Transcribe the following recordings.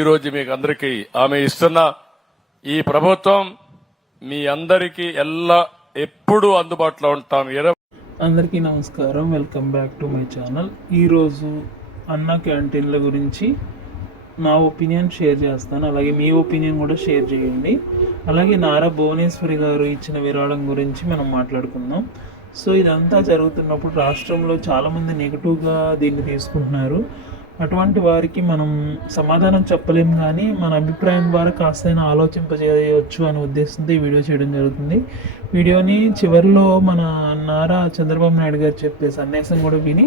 ఈరోజు మీకు అందరికీ ఆమె ఇస్తున్న ఈ ప్రభుత్వం మీ అందరికీ ఎల్లా ఎప్పుడూ అందుబాటులో ఉంటాం. అందరికీ నమస్కారం. Welcome back to my channel. ఈరోజు అన్న క్యాంటీన్ల గురించి నా ఒపీనియన్ షేర్ చేస్తాను. అలాగే మీ ఒపీనియన్ కూడా షేర్ చేయండి. అలాగే నారా భువనేశ్వరి గారు ఇచ్చిన విరాళం గురించి మనం మాట్లాడుకుందాం. సో ఇదంతా జరుగుతున్నప్పుడు రాష్ట్రంలో చాలామంది నెగిటివ్గా దీన్ని తీసుకుంటున్నారు. అటువంటి వారికి మనం సమాధానం చెప్పలేం కానీ మన అభిప్రాయం ద్వారా కాస్తైనా ఆలోచింపజేయవచ్చు అనే ఉద్దేశంతో ఈ వీడియో చేయడం జరుగుతుంది. వీడియోని చివరిలో మన నారా చంద్రబాబు నాయుడు గారు చెప్పే సందేశం కూడా విని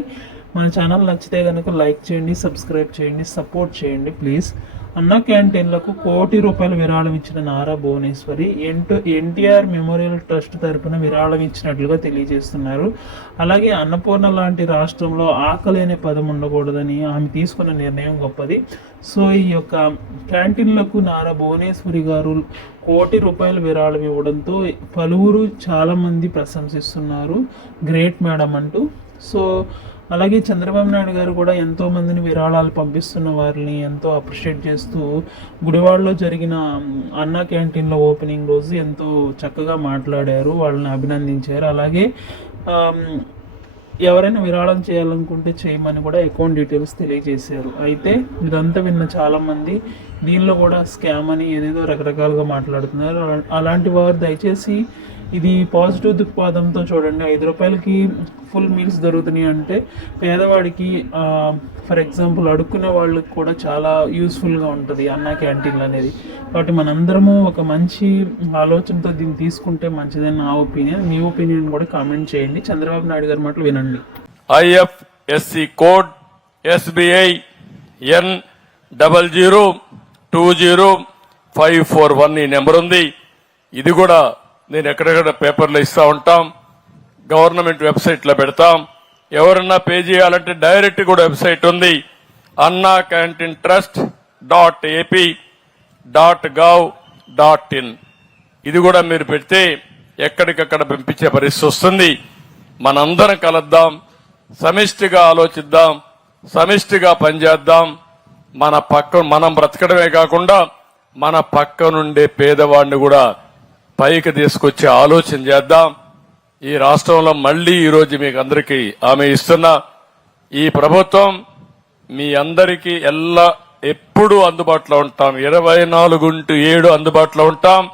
మన ఛానల్ నచ్చితే కనుక లైక్ చేయండి సబ్స్క్రైబ్ చేయండి సపోర్ట్ చేయండి ప్లీజ్. అన్న క్యాంటీన్లకు కోటి రూపాయల విరాళం ఇచ్చిన నారా భువనేశ్వరి ఎన్టు ఎన్టీఆర్ మెమోరియల్ ట్రస్ట్ తరపున విరాళం ఇచ్చినట్లుగా తెలియజేస్తున్నారు. అలాగే అన్నపూర్ణ లాంటి రాష్ట్రంలో ఆకలి అనే పదం ఉండకూడదని ఆమె తీసుకున్న నిర్ణయం గొప్పది. సో ఈ యొక్క క్యాంటీన్లకు నారా భువనేశ్వరి గారు కోటి రూపాయల విరాళం ఇవ్వడంతో పలువురు చాలామంది ప్రశంసిస్తున్నారు. గ్రేట్ మేడం అంటూ సో అలాగే చంద్రబాబు నాయుడు గారు కూడా ఎంతో మందిని విరాళాలు పంపిస్తున్న వారిని ఎంతో అప్రిషియేట్ చేస్తూ గుడివాడలో జరిగిన అన్నా క్యాంటీన్లో ఓపెనింగ్ రోజు ఎంతో చక్కగా మాట్లాడారు వాళ్ళని అభినందించారు. అలాగే ఎవరైనా విరాళం చేయాలనుకుంటే చేయమని కూడా అకౌంట్ డీటెయిల్స్ తెలియజేశారు. అయితే ఇదంతా విన్న చాలామంది దీనిలో కూడా స్కామ్ అని ఏదేదో రకరకాలుగా మాట్లాడుతున్నారు. అలా- అలాంటి వారు దయచేసి ఇది పాజిటివ్ దృక్పాదంతో చూడండి ఐదు రూపాయలకి ఫుల్ మీల్స్ దొరుకుతున్నాయి అంటే పేదవాడికి ఫర్ ఎగ్జాంపుల్ అడుక్కునే వాళ్ళకి కూడా చాలా యూస్ఫుల్గా ఉంటుంది అన్న క్యాంటీన్లు అనేది. కాబట్టి మనందరము ఒక మంచి ఆలోచనతో దీన్ని తీసుకుంటే మంచిదని నా ఒపీనియన్ మీ ఒపీనియన్ కూడా కామెంట్ చేయండి. చంద్రబాబు నాయుడు గారి మాటలు వినండి. IFSC code SBI N double zero two zero five four one ఈ నెంబర్ ఉంది. ఇది కూడా నేను ఎక్కడెక్కడ పేపర్లు ఇస్తూ ఉంటాం గవర్నమెంట్ వెబ్సైట్లో పెడతాం. ఎవరన్నా పే చేయాలంటే డైరెక్ట్ కూడా వెబ్సైట్ ఉంది. Anna canteen trust dot AP dot gov dot in. ఇది కూడా మీరు పెడితే ఎక్కడికక్కడ పంపించే పరిస్థితి వస్తుంది. మనందరం కలుద్దాం సమిష్టిగా ఆలోచిద్దాం సమిష్టిగా పనిచేద్దాం. మన పక్క మనం బ్రతకడమే కాకుండా మన పక్క నుండే పేదవాడిని కూడా పైకి తీసుకొచ్చే ఆలోచన చేద్దాం. ఈ రాష్ట్రంలో మళ్ళీ ఈరోజు మీకు అందరికీ ఆమె ఇస్తున్న. ఈ ప్రభుత్వం మీ అందరికీ ఎల్ల ఎప్పుడూ అందుబాటులో ఉంటాం. ఇరవై నాలుగు ఇంటూ ఏడు అందుబాటులో ఉంటాం.